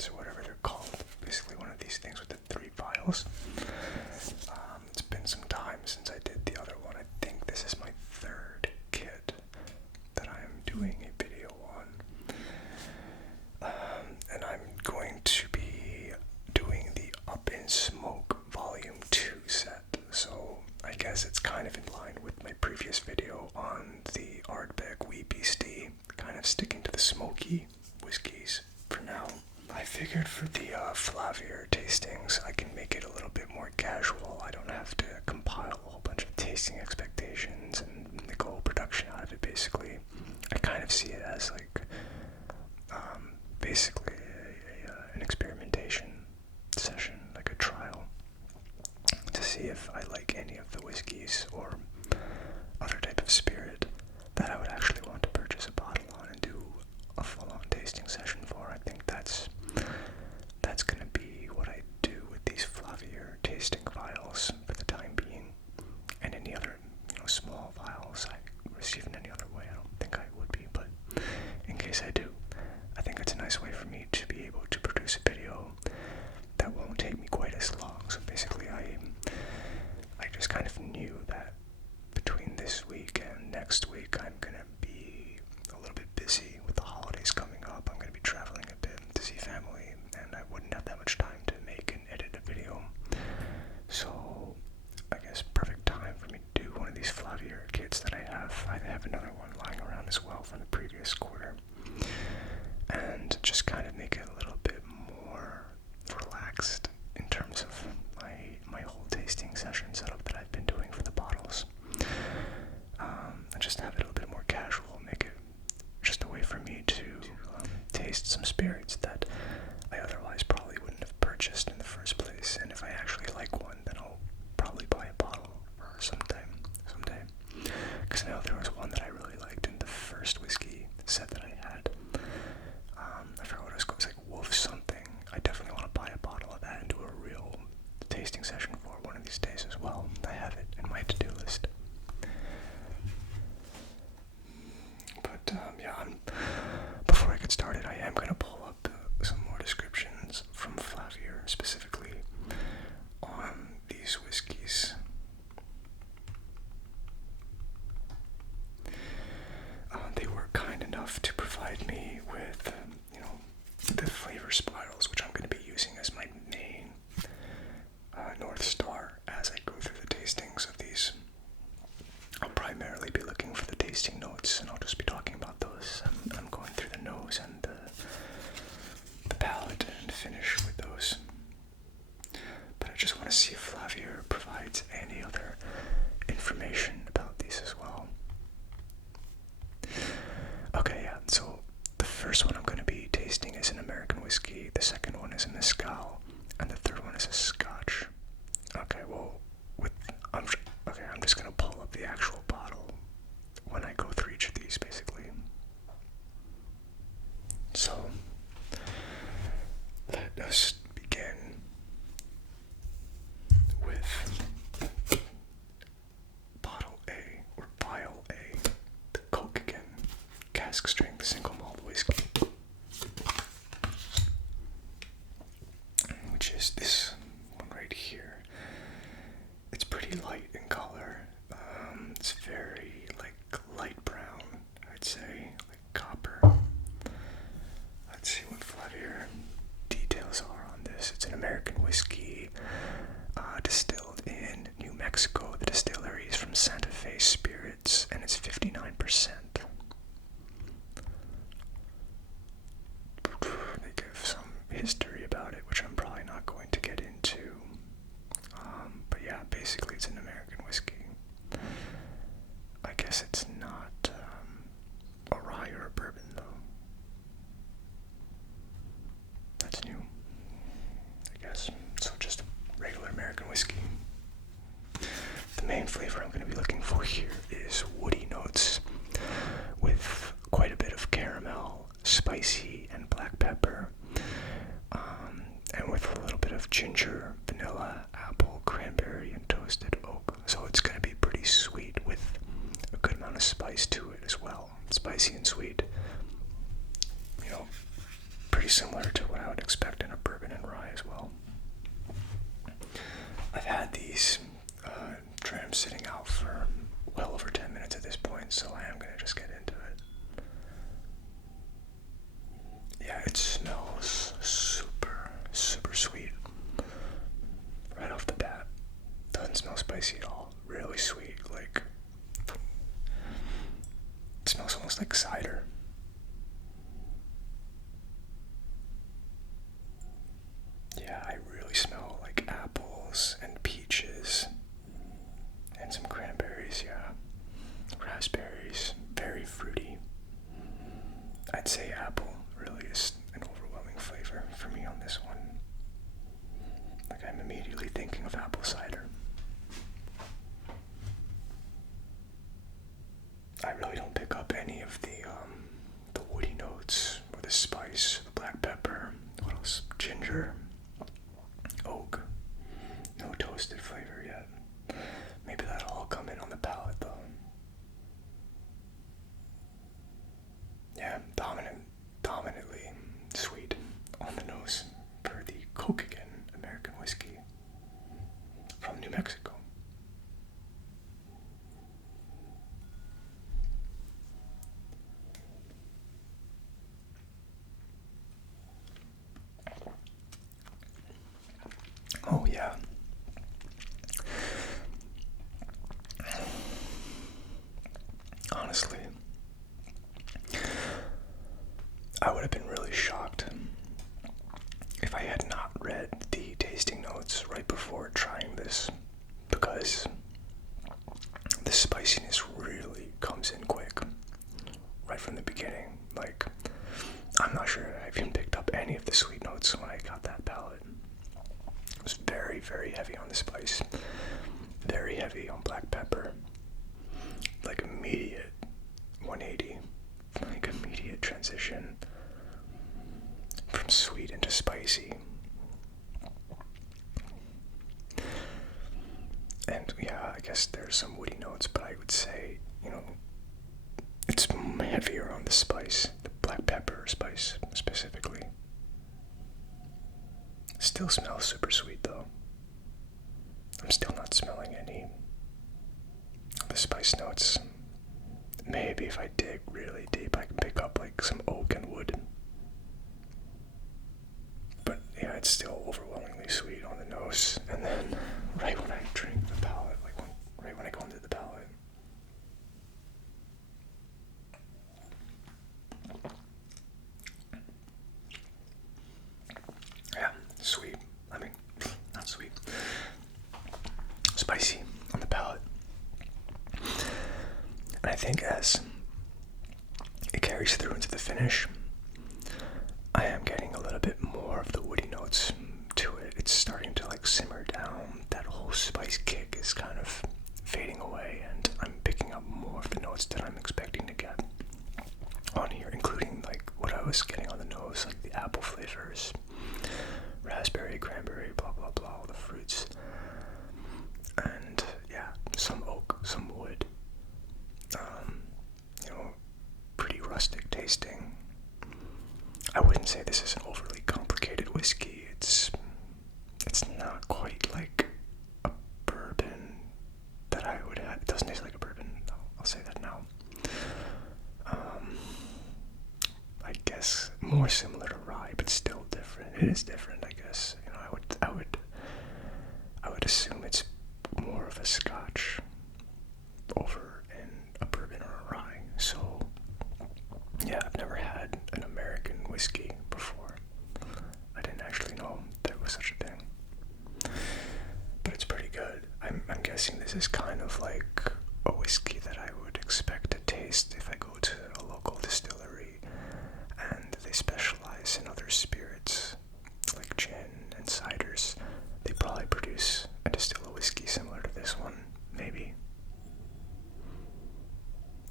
spirits or whatever they're called. Basically one of these things with the 3 vials. It's been some time since I did the other one. I think this is my 3rd kit that I am doing a video on. And I'm going to be doing the Up in Smoke Volume 2 set. So I guess it's kind of in line with my previous video on the Ardbeg Wee Beastie, kind of sticking to the smoky whiskeys for now. I figured for the Flaviar tastings, I can make it a little bit more casual. I don't have to compile a whole bunch of tasting expectations and make a whole production out of it, basically. I kind of see it as like, basically an experimentation session, like a trial, to see if I like any of the whiskeys or other type of spirit that I would actually want to purchase a bottle on and do a full-on tasting session for. I think that's going to be what I do with these Flaviar tasting vials for the time being, and any other small vials I receive in any other way. I don't think I would be, but in case I do, I think it's a nice way for me to be able to produce a video that won't take me quite as long. So basically I just kind of knew that between this week and next week I'm going to be a little bit busy with the holidays coming up. I'm going to be traveling a bit to see family, and I wouldn't have that much time to make and edit a video. So I guess perfect time for me to do one of these Flaviar kits that I have. I have another one lying around as well from the previous quarter, and just kind of make it a little bit more relaxed in terms of my whole tasting session setup that I've been doing for the bottles. And just have it a little bit more casual, make it just a way for me to taste some spirits that I otherwise probably wouldn't have purchased in the first place. And if I actually like one, then I'll probably buy a bottle or someday. Because I know there was one that I really liked in the first whiskey set that I had. I forgot what it was called. It was like Wolf something. I definitely want to buy a bottle of that and do a real tasting session for one of these days as well. I have it in my to-do list. But yeah, before I get started, I am going to pull up some more descriptions from Flaviar specifically on these whiskeys. They were kind enough to provide me with, the flavor spirals, which I'm going to be using as my main North Star as I go through the tastings of these. I'll primarily be looking for the tasting notes, and I'll just be talking about those. I'm going through the nose and the palate and finish with those. But I just want to see if Flaviar provides any other information about these as well. Okay, yeah, so the first one I'm going to be tasting is an American whiskey, the second one is a Mezcal, and the third one is a Scotch. Okay, well, I'm just going to pull up the actual bottle when I go through each of these, basically. So, let us begin with Bottle A, or Vial A, the Colkegan Cask Strength Single Malt Whiskey, which is this one right here. It's pretty light in color. It's very light brown, I'd say, like copper. Let's see what Flaviar details are on this. It's an American whiskey distilled in New Mexico. The distillery is from Santa Fe Spirits, and it's 59%. They give some history about it, which I'm probably not going to get into. But yeah, basically it's an American whiskey. I guess it's not a rye or a bourbon, though. That's new, I guess. So just regular American whiskey. The main flavor I'm going to be looking for here is woody notes with quite a bit of caramel, spicy, and black pepper, and with a little bit of ginger, vanilla, apple, cranberry, and toasted oak. So it's going to be pretty sweet with a good amount of spice to it as well. Spicy and sweet. Pretty similar to what I would expect I'm sitting out for well over 10 minutes at this point, so I am going to just get into it. Yeah, it smells super, super sweet. Right off the bat. Doesn't smell spicy at all. Really sweet. Like, it smells almost like cider. Yeah, I really smell like apples and peaches and some cranberries, yeah. Raspberries, very fruity. I'd say apple really is an overwhelming flavor for me on this one. Like, I'm immediately thinking of apple cider. I really don't pick up any of the woody notes or the spice, the black pepper, what else? Ginger, oak. No toasted flavor yet. Maybe that'll all come in on the palate though. Yeah, dominantly sweet on the nose for the Colkegan American whiskey from New Mexico. Oh yeah. Honestly, I would have been really shocked if I had not read the tasting notes right before trying this, because the spiciness really comes in quick right from the beginning. Like, I'm not sure I even picked up any of the sweet notes when I got that palate. It was very, very heavy on the spice, very heavy on black pepper, like immediate 180, like immediate transition from sweet into spicy. And yeah, I guess there's some woody notes, but I would say, it's heavier on the spice, the black pepper spice specifically. Still smells super sweet though. I'm still not smelling any of the spice notes. Maybe if I dig really deep, I can pick up like some oak and wood. But yeah, it's still overwhelmingly sweet on the nose. And then right when I drink the palate, right when I go into the palate, yeah, sweet. I mean, not sweet. Spicy on the palate. And I think as it carries through into the finish, I am getting a little bit more of the woody notes to it. It's starting to like simmer down. That whole spice kick is kind of fading away, and I'm picking up more of the notes that I'm expecting to get on here, including like what I was getting on the nose, like the apple flavors, raspberry, cranberry, blah blah blah, all the fruits, and yeah, some oak, some wood. Pretty rustic tasting. I wouldn't say this is an overly complicated whiskey. It's not quite like a bourbon that I would have. It doesn't taste like a bourbon. No, I'll say that now. I guess more similar to rye, but still different. It is different, I guess. I would assume it's more of a Scotch over in a bourbon or a rye. So yeah, I've never had an American whiskey before. I didn't actually know there was such a thing. But it's pretty good. I'm guessing this is kind of like a whiskey that I would expect to taste if I go to a local distillery and they specialize in other spirits like gin and ciders. They probably produce and distill a whiskey similar to this one, maybe.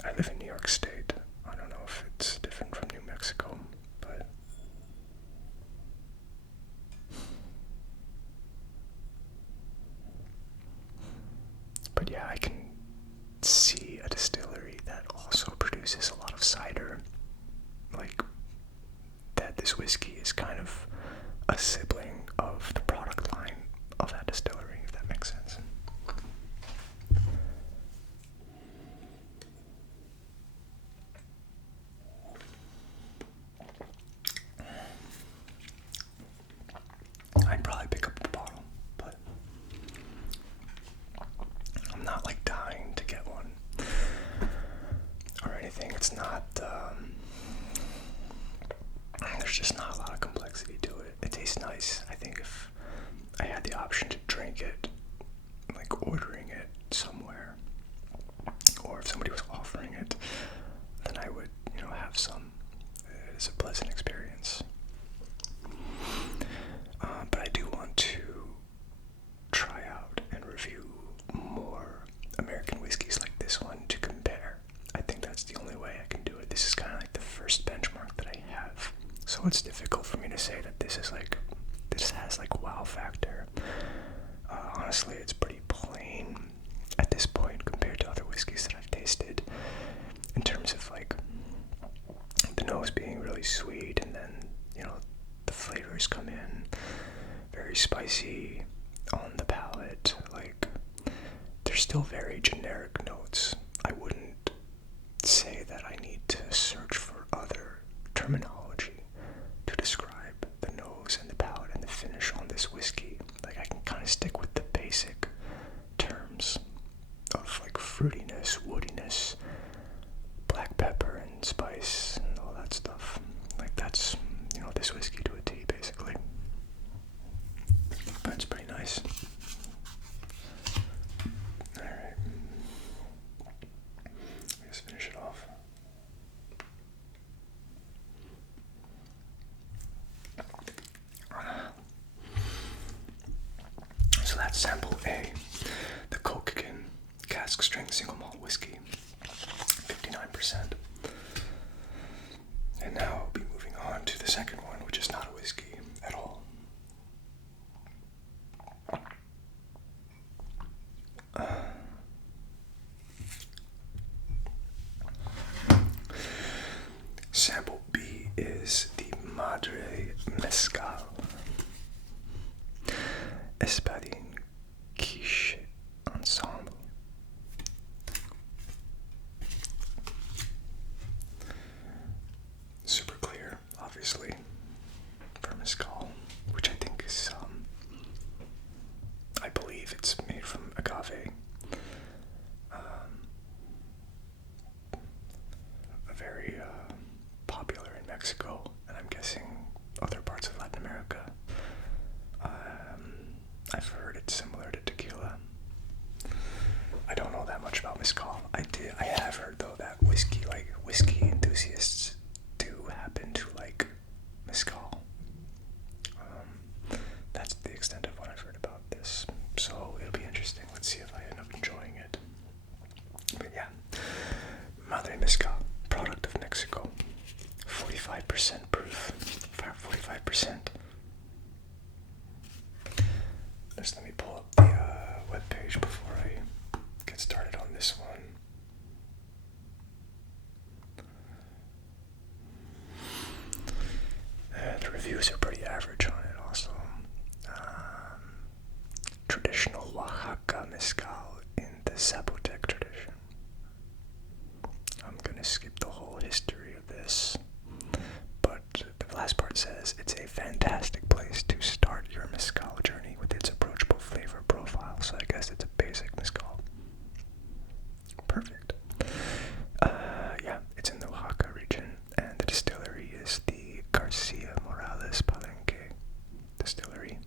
I live in New York State. I don't know if it's different from New Mexico, but yeah, I can see a distillery that also produces a lot of cider. Like, that this whiskey is kind of a sibling of the product line of that distillery, if that makes sense. there's just not a lot of complexity to it. It tastes nice. I think if I had the option to drink it, like ordering it somewhere, or if somebody was offering it, then I would, have some. It's a pleasant experience. But I do want to try out and review more American whiskeys like this one to compare. I think that's the only way I can do it. This is kind of like the first benchmark that I have. So it's difficult for me to say that this has like wow factor. Honestly, it's pretty plain at this point compared to other whiskeys that I've tasted, in terms of like the nose being really sweet, and then the flavors come in very spicy on the palate. Like, they're still very generic notes. I wouldn't say that I need to search for other terminology to describe the nose and the palate and the finish on this whiskey. Like, I can kind of stick with the basic terms of like fruitiness, woodiness, black pepper and spice and all that stuff. Like, that's, this whiskey to a T, basically. But it's pretty nice. Alright. Let's finish it off. So that's sample A, the Colkegan Cask Strength Single Malt Whiskey, 59%. And now I'll be moving on to the second one, which is not a whiskey at all. Sample B is the Madre Mezcal Espadin Quiche Ensemble. Super clear, obviously, for mezcal, which I think is, I believe it's made from agave. Very popular in Mexico, and I'm guessing other parts of Latin America. I've heard it's similar to tequila. I don't know that much about mezcal. I have heard though that whiskey enthusiasts do happen to like mezcal. That's the extent of what I've heard about this. So it'll be interesting. Let's see if I end up enjoying it. But yeah, Madre Mezcal, product of Mexico, 45% proof. 45%. Just let me pull up the webpage before I get started on this one. The reviews are pretty average on it also. Traditional Oaxaca mezcal in the Zapotec tradition. I'm gonna skip the whole history of this, but the last part says it's a fantastic place to start your mezcal journey with its approachable flavor profile. So I guess it's a basic mezcal. Perfect. Yeah, it's in the Oaxaca region, and the distillery is the Garcia Morales Palenque distillery.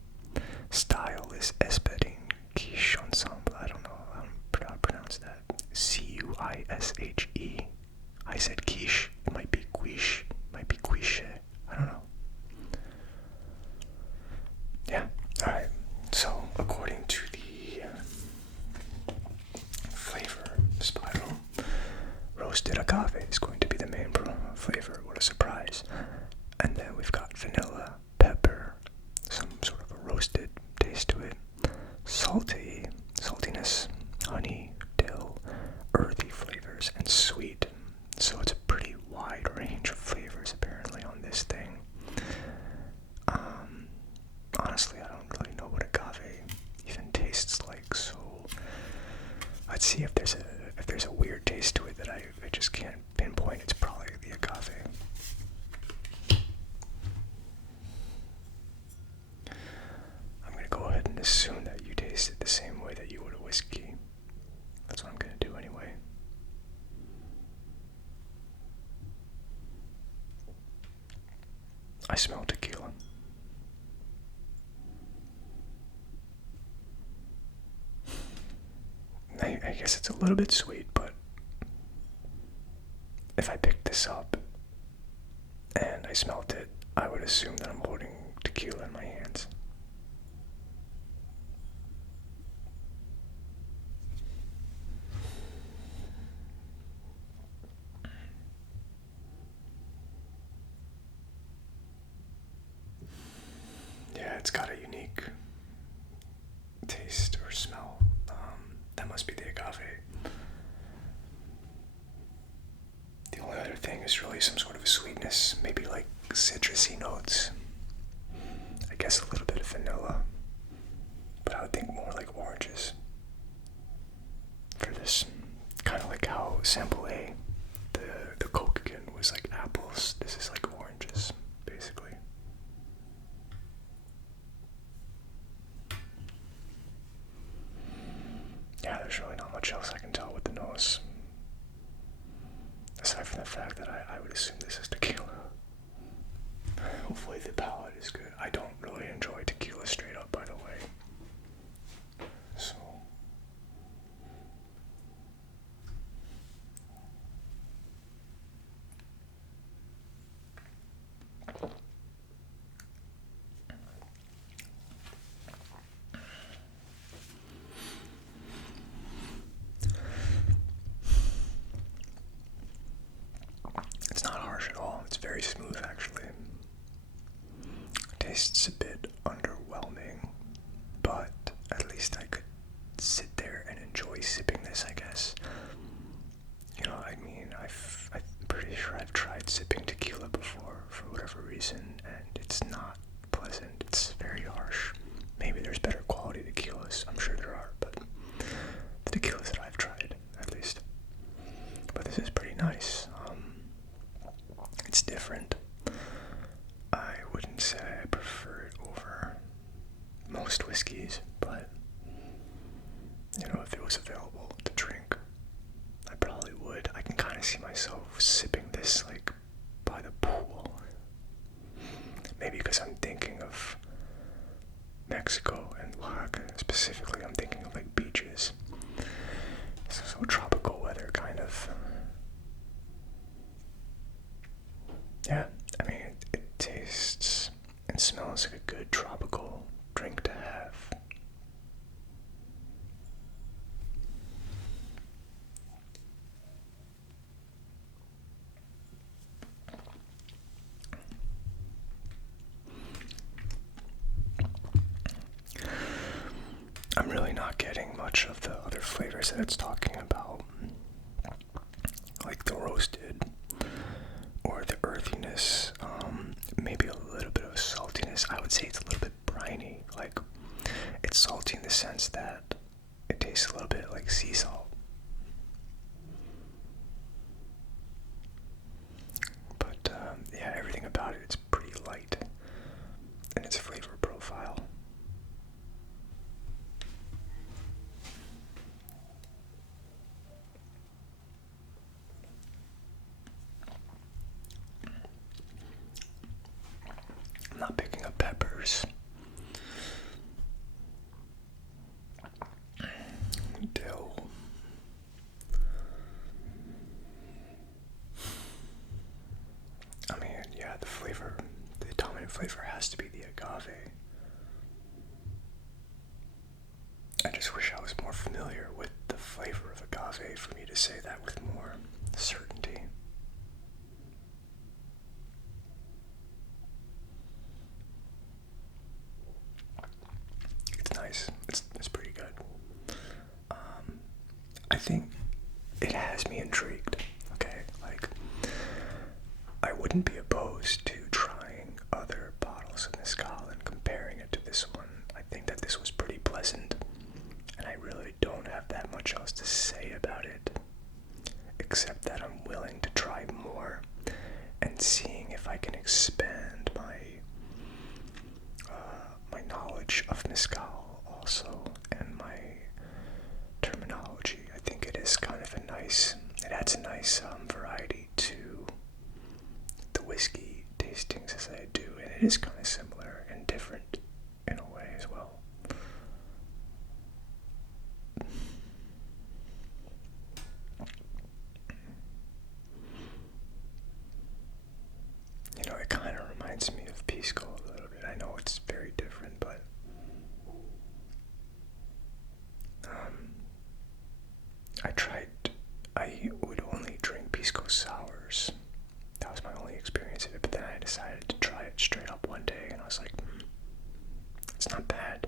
Style is Espadin Quiche Ensemble. I don't know how to pronounce that. Cuishe. I said quiche. It might be quiche. It might be quiche. I don't know. Yeah. Alright. So, according to the flavor spiral, roasted agave is going to be the main flavor. What a surprise. And then we've got vanilla, pepper, some sort of a roasted taste to it, saltiness, honey, dill, earthy flavors, and sweet. So it's a pretty wide range of flavors apparently on this thing. Honestly, I don't really know what agave even tastes like, so let's see if there's a weird taste to it that I just can't pinpoint. It's probably the agave. I'm gonna go ahead and assume that you taste it the same way that you would a whiskey. That's what I'm gonna do anyway. I smell tequila. I guess it's a little bit sweet, but if I picked this up and I smelled it, I would assume that I'm holding tequila in my hands. Yeah, it's got a unique taste or smell. That must be the agave. The only other thing is really some sort of a sweetness, maybe like citrusy notes. I guess a little bit of vanilla, but I would think more like oranges for this. Kind of like how sample A, the Colkegan was like apples. This is like oranges, basically. Yeah, there's really not much else I can tell with the nose. Aside from the fact that I would assume this is tequila. Hopefully the palate is good. I don't really enjoy tequila straight up, by the way. So... It's not harsh at all. It's very smooth, actually. Tastes a bit underwhelming, but at least I could sit there and enjoy sipping this, I guess. You know, I mean, I'm pretty sure I've tried sipping tequila before for whatever reason, and it's not pleasant. It's very harsh. Maybe there's better quality tequilas. I'm sure there are, but the tequilas that I've tried, at least. But this is pretty nice. It's different. I wouldn't say I prefer it over most whiskeys, but you know, if it was available to drink, I probably would. I can kind of see myself sipping this like by the pool. Maybe because I'm thinking of Mexico and Oaxaca specifically. I'm thinking of like beaches. So tropical weather, kind of. Yeah, I mean, it tastes and smells like a good tropical drink to have. I'm really not getting much of the other flavors that it's talking about, like the roasted or the earthiness, maybe a little bit of saltiness. I would say it's a little bit briny. Like, it's salty in the sense that it tastes a little bit like sea salt. But yeah, everything about it's pretty light in its flavor profile. I'm not picking up peppers, dill. I mean, yeah, the dominant flavor has to be the agave. I just wish I was more familiar with the flavor of agave for me to say that with more certainty. It's nice. It's pretty good. I think it has me intrigued. Okay, like, I wouldn't be opposed to trying other bottles of mezcal and comparing it to this one. I think that this was pretty pleasant, and I really don't have that much else to say about it, except that I'm willing to try more and seeing if I can expand my knowledge of mezcal also, and my terminology. I think it is kind of it adds a nice variety to the whiskey tastings as I do, and it is kind of similar and different in a way as well. You know, it kind of reminds me of Pisco a little bit. I know it's very different, but I would only drink Pisco sours. That was my only experience of it, but then I decided to try it straight up one day, and I was like, it's not bad.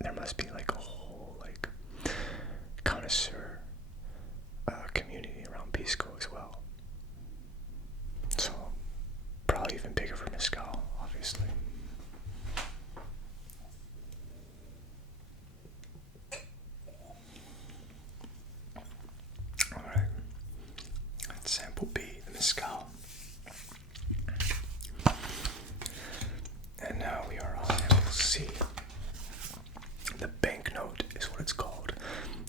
There must be like a whole like connoisseur community around Pisco as well. So probably even bigger for Mezcal, obviously. Alright, let's sample B, the Mezcal. And now we are on sample C. The banknote is what it's called.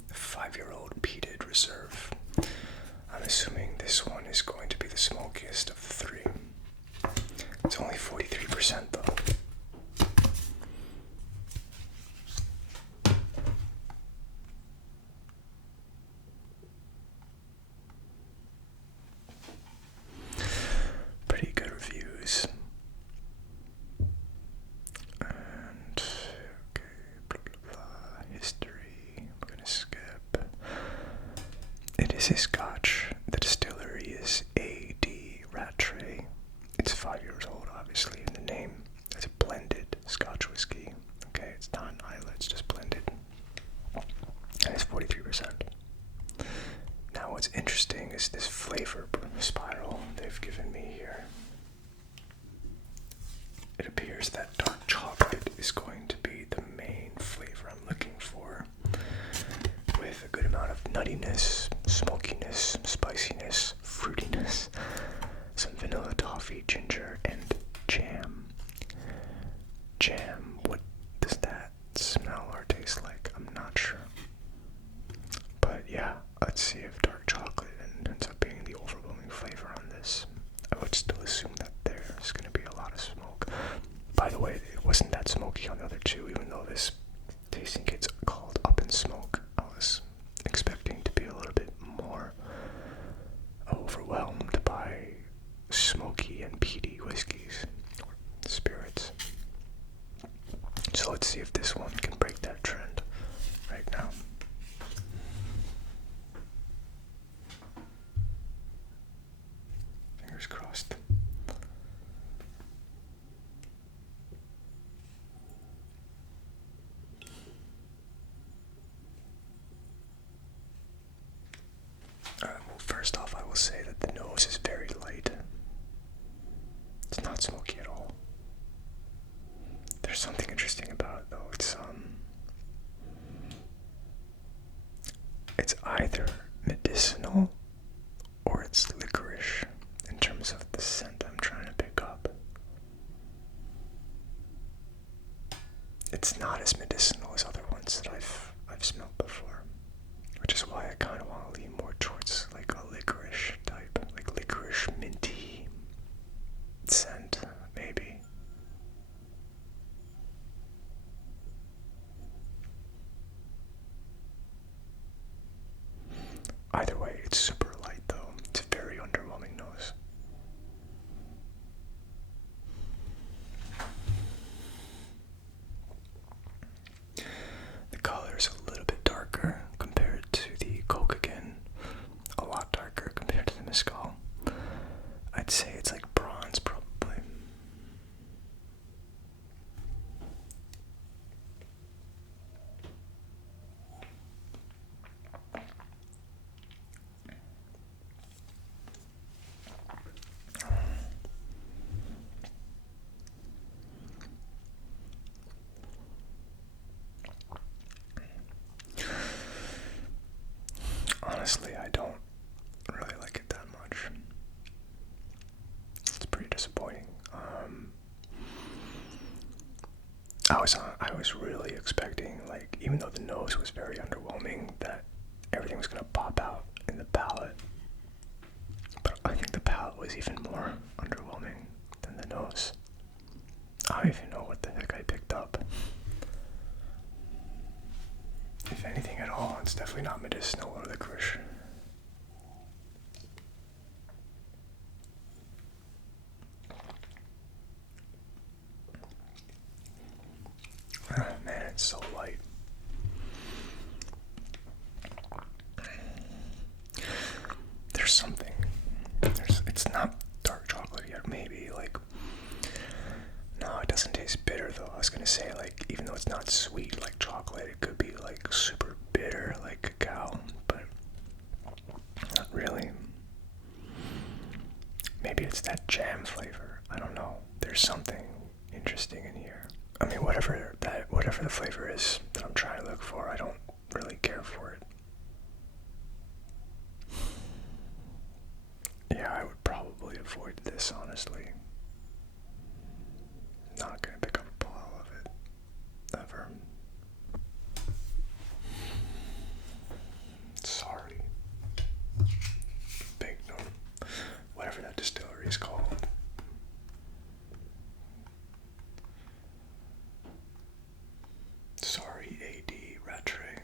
The 5-year-old Peated Reserve. I'm assuming this one is going to be the smokiest of the three. It's only 43% though. Pretty good reviews. And okay, blah, blah, blah. History. I'm gonna skip. It is a Scotch. The distillery is A.D. Rattray. It's 5 years old, obviously, in the name. It's a blended Scotch whiskey. Okay, it's not an Islay, it's just blended. And it's 43%. Now, what's interesting is this flavor spiral they've given me here. It appears that dark chocolate is going to be the main flavor I'm looking for, with a good amount of nuttiness, smokiness, spiciness, fruitiness, some vanilla toffee, ginger, and jam. Jam, what does that smell or taste like? I'm not sure. But yeah, let's see if dark chocolate ends up being the overwhelming flavor on this. I would still assume that there's going to be a lot of smoke. By the way, it wasn't that smoky on the other two, even though this tasting kit's called Up in Smoke. I was expecting to be a little bit more overwhelmed by smoky and peaty whiskeys or spirits. So let's see if this one can break that trend right now. Fingers crossed. Well, first off, I will say that the nose is very light. It's not smoky at all. There's something interesting about it, though. It's either medicinal or it's licorice in terms of the scent I'm trying to pick up. It's not as medicinal as other ones that I've smelled before, which is why I kind of want to lean more towards like a licorice type, like licorice minty scent, maybe. Either way, it's super light though. It's a very underwhelming nose. The color is a little bit darker compared to the Colkegan. A lot darker compared to the Mezcal. I'd say it's like bronze probably. Honestly, I don't really like it that much. It's pretty disappointing. I was really expecting, like, even though the nose was very underwhelming, that everything was gonna pop out in the palate. But I think the palate was even more underwhelming than the knows? I don't even know what the heck I picked up. If anything at all, it's definitely not medicinal or licorice. Oh, man, it's so light. There's something. It's not dark chocolate yet, maybe, like... No, it doesn't taste bitter, though. I was gonna say, like, even though it's not sweet like chocolate, it could be, like, super bitter like cacao, but not really. Maybe it's that jam flavor. I don't know. There's something interesting in here. I mean, whatever the flavor is that I'm trying to look for, I don't really care for it. Yeah, I would probably avoid this, honestly. Not gonna pick up a bottle of it. Ever. Sorry. Banknote. Whatever that distillery is called. Sorry, AD Rattray.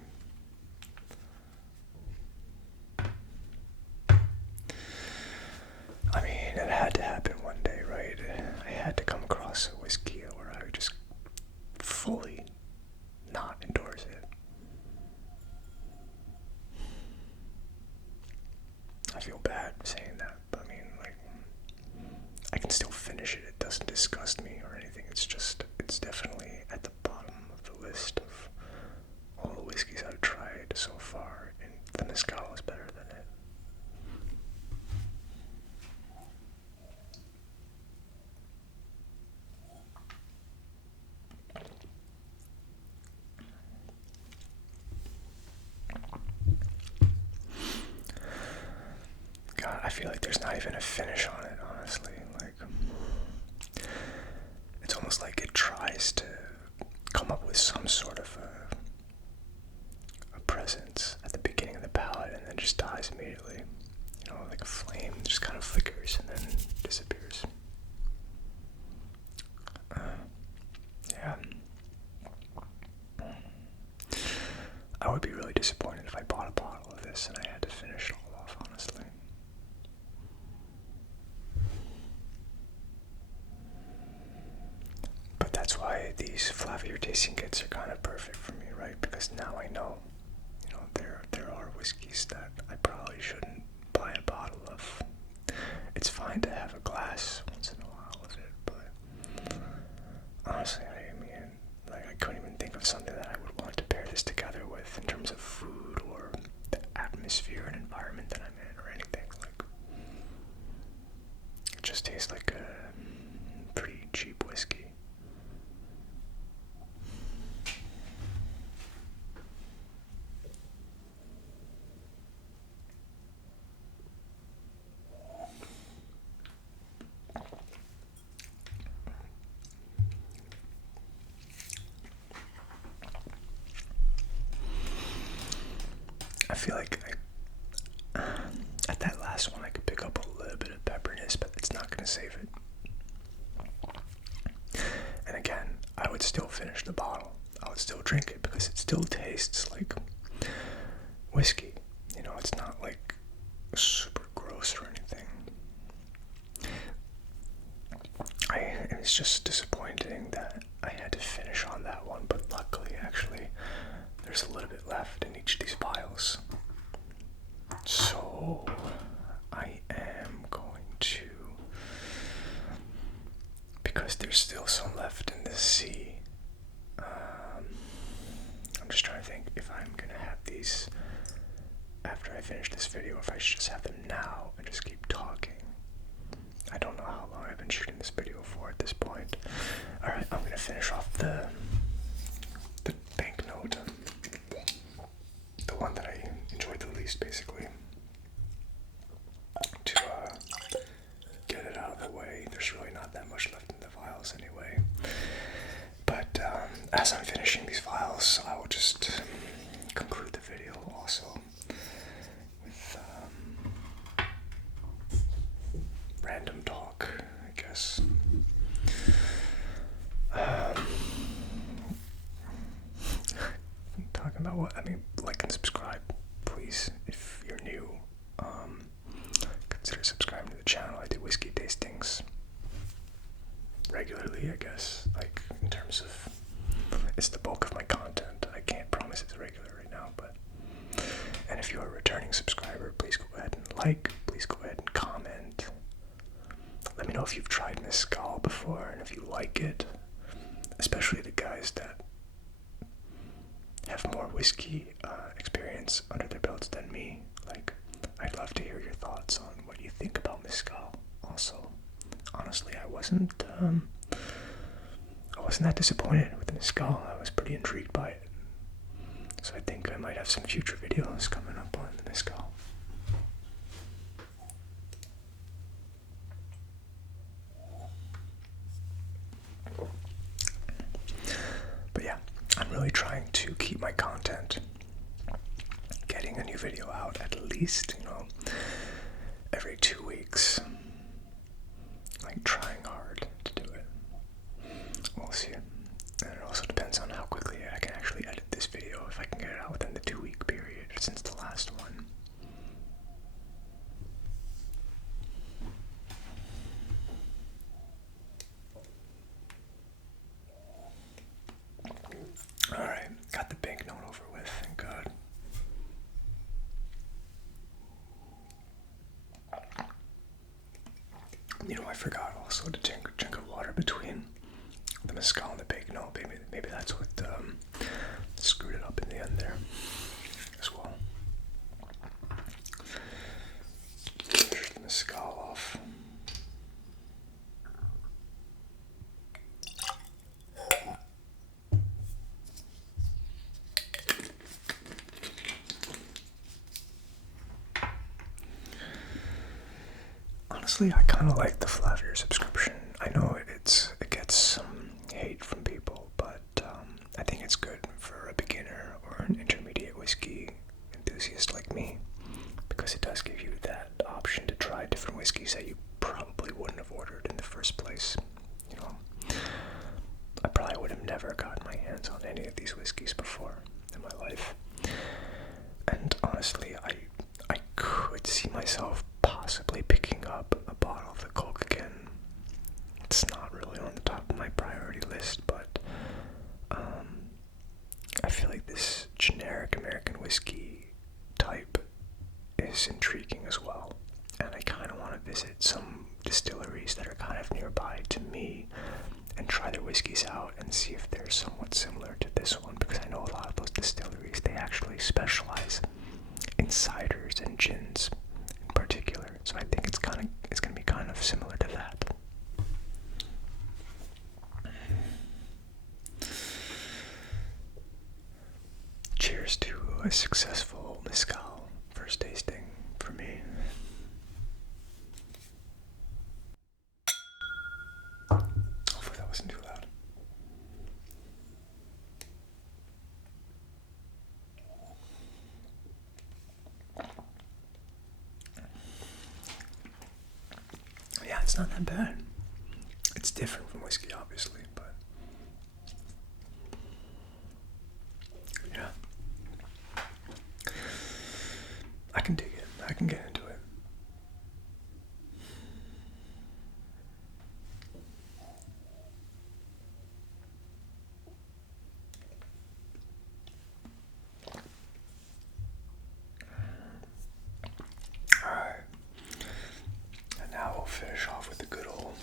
I mean, it had to happen one day, right? I had to come across a whiskey where I would just fully not endorse it. I feel bad saying that, but I mean, like, I can still finish it. It doesn't disgust me or anything. It's definitely at the bottom of the list of all the whiskeys I've tried so far, and the Mezcal is better than it. God, I feel like there's not even a finish on it, honestly. Like, it's almost like it tries to come up with some sort of a presence at the beginning of the palate and then just dies immediately. You know, like a flame just kind of flickers and then disappears. Yeah. I would be really disappointed if I bought a bottle of this and I had to finish it all off, honestly. But that's why these Flaviar tasting kits are kind of perfect for me, right? Because now I know, you know, there are whiskeys that I probably shouldn't buy a bottle of. It's fine to have a glass once in a while of it, but honestly, I mean, like, I couldn't even think of something that I would want to pair this together with in terms of food or the atmosphere and environment that I'm in or anything. Like, it just tastes like a pretty cheap whiskey. I feel like at that last one I could pick up a little bit of pepperiness, but it's not going to save it. And again, I would still finish the bottle. I would still drink it because it still tastes like whiskey. You know, it's not like super gross or anything. It's just disappointing that I had to finish on that one, but luckily, actually, there's a little bit left in each of these vials. So, I am going to, because there's still some left in the sea, I'm just trying to think if I'm going to have these after I finish this video, if I should just have them now and just keep talking. I don't know how long I've been shooting this video for at this point. Alright, I'm going to finish off the banknote. The one that I enjoyed the least, basically. To get it out of the way. There's really not that much left in the vials anyway. But as I'm finishing these vials, I will just conclude the video also with random talk, I guess. know, I mean, like and subscribe, please, if you're new. Consider subscribing to the channel. I do whiskey tastings regularly, I guess, like, in terms of, it's the bulk of my content. I can't promise it's regular right now, but, and if you're a returning subscriber, please go ahead and like, please go ahead and comment. Let me know if you've tried mezcal before, and if you like it, especially the guys that have more whiskey experience under their belts than me. Like, I'd love to hear your thoughts on what you think about mezcal. Also, honestly, I wasn't that disappointed with the mezcal. I was pretty intrigued by it. So I think I might have some future videos coming up on the mezcal. But yeah, I'm really trying to keep my content, getting a new video out at least, every 2 weeks. Like, trying hard to do it. We'll see. And it also depends on how quickly I can actually edit this video, if I can get it out within the 2-week period since the last one. Alright, got the banknote over with, thank God. I forgot also to drink of water between the mezcal and the banknote. Maybe that's what screwed it up in the end there as well. Finish the mezcal off. Honestly, I kind of like the Flaviar subscription. I know it gets some hate from people, but I think it's good for a beginner or an intermediate whiskey enthusiast like me, because it does give you that option to try different whiskeys that you probably wouldn't have ordered in the first place. I probably would have never gotten my hands on any of these whiskeys before in my life. And honestly, I could see myself possibly picking up a bottle of the Colkegan. It's not really on the top of my priority list, but I feel like this generic American whiskey type is intriguing as well. And I kind of want to visit some distilleries that are kind of nearby to me and try their whiskeys out and see if they're somewhat similar to this one, because I know a lot of those distilleries, they actually specialize in ciders and gins in particular. So I think it's going to be kind of similar to that. Cheers to a successful mezcal first tasting for me. Hopefully that wasn't too loud. Yeah, it's not that bad. It's different from whiskey, obviously, but yeah. I can dig it. I can get into it. Alright. And now we'll finish off with the good old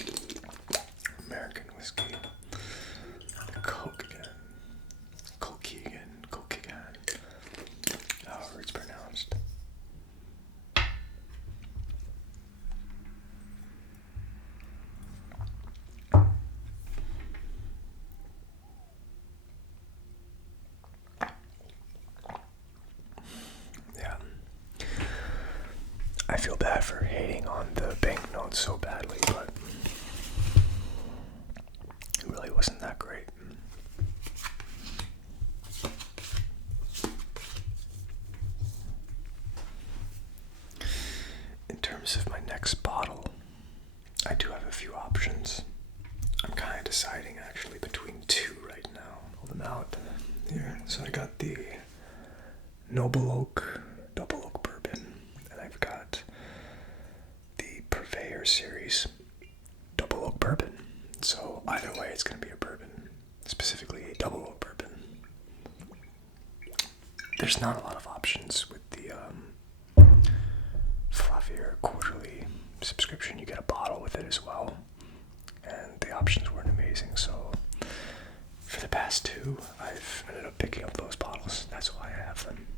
American whiskey. Colkegan, however it's pronounced. Yeah. I feel bad for hating on the banknotes so badly, but it really wasn't that great. In terms of my next bottle, I do have a few options. I'm kind of deciding actually between two right now. Hold them out here. So I got the Noble Oak Double Oak Bourbon, and I've got the Purveyor series Double Oak Bourbon. So either way, it's going to be a bourbon, specifically a Double Oak Bourbon. There's not a lot of options with the Flaviar quarterly subscription. You get a bottle with it as well, and the options weren't amazing. So for the past two, I've ended up picking up those bottles. That's why I have them.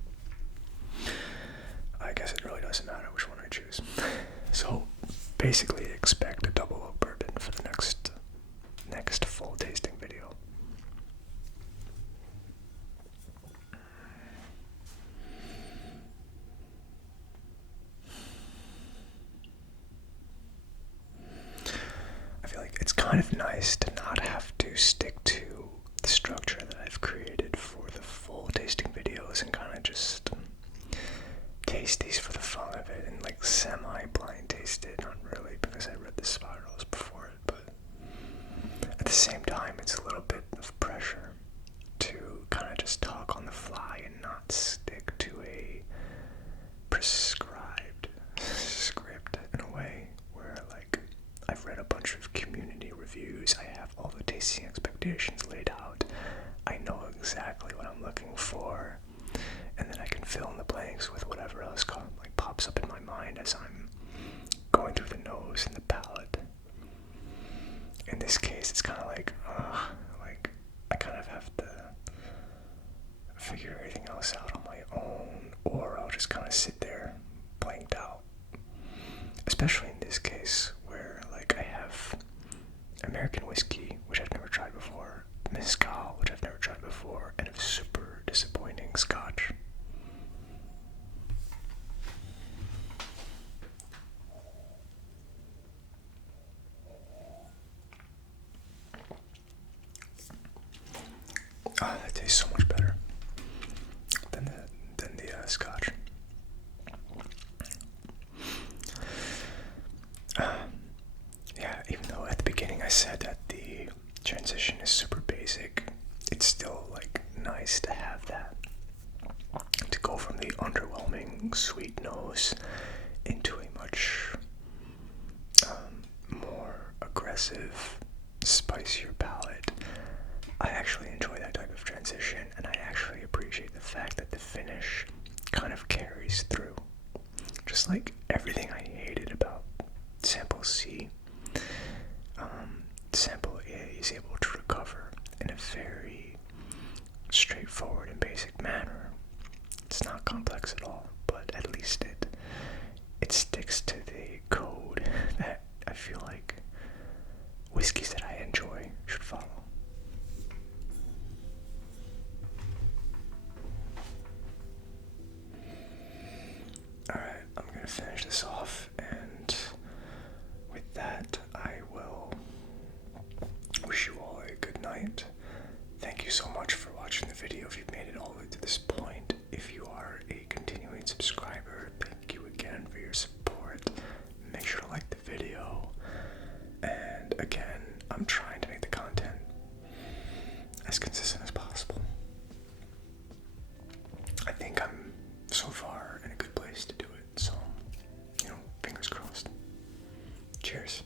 I guess it really doesn't matter which one I choose. So basically expect a Double Oak Bourbon for the next full tasting video. I feel like it's kind of nice to not have to stick to the structure that I've created for the full tasting videos and kind of just taste these for the fun of it and like semi-blind taste it. Not really, because I read the spirals before it, but at the same time it's a little bit of pressure to kind of just talk on the fly and not stick to a prescribed script in a way where, like, I've read a bunch of community reviews, I have all the tasting expectations laid out, I know exactly what I'm looking for, and then I can fill in the blanks with whatever else pops up in my mind as I'm going through the nose and the palate. In this case, it's kind of like I kind of have to figure everything else out on my own, or I'll just kind of sit there blanked out. Especially in this case, where like I have American whiskey, which I've never tried before, Mezcal, which I've never tried before, and a super disappointing Scotch. Oh, that tastes so much better than the Scotch. Yeah, even though at the beginning I said that the transition is super basic, it's still like nice to have that, to go from the underwhelming sweet nose into a much more aggressive, spicier palate. I actually enjoy that type of transition, and I actually appreciate the fact that the finish kind of carries through. Just like everything I hated about Sample C, Sample A is able to recover in a very straightforward and basic manner. It's not complex at all, but at least it sticks to the code that I feel like whiskeys that I enjoy should follow. Alright, I'm going to finish this off, and with that, I will wish you all a good night. Thank you so much for watching the video if you've made it all the way to this point. If you are a continuing subscriber, thank you again for your support. Make sure to like the video, and again, I'm trying to make the content as consistent as possible. I think I'm so far in a good place to do it, so, fingers crossed. Cheers.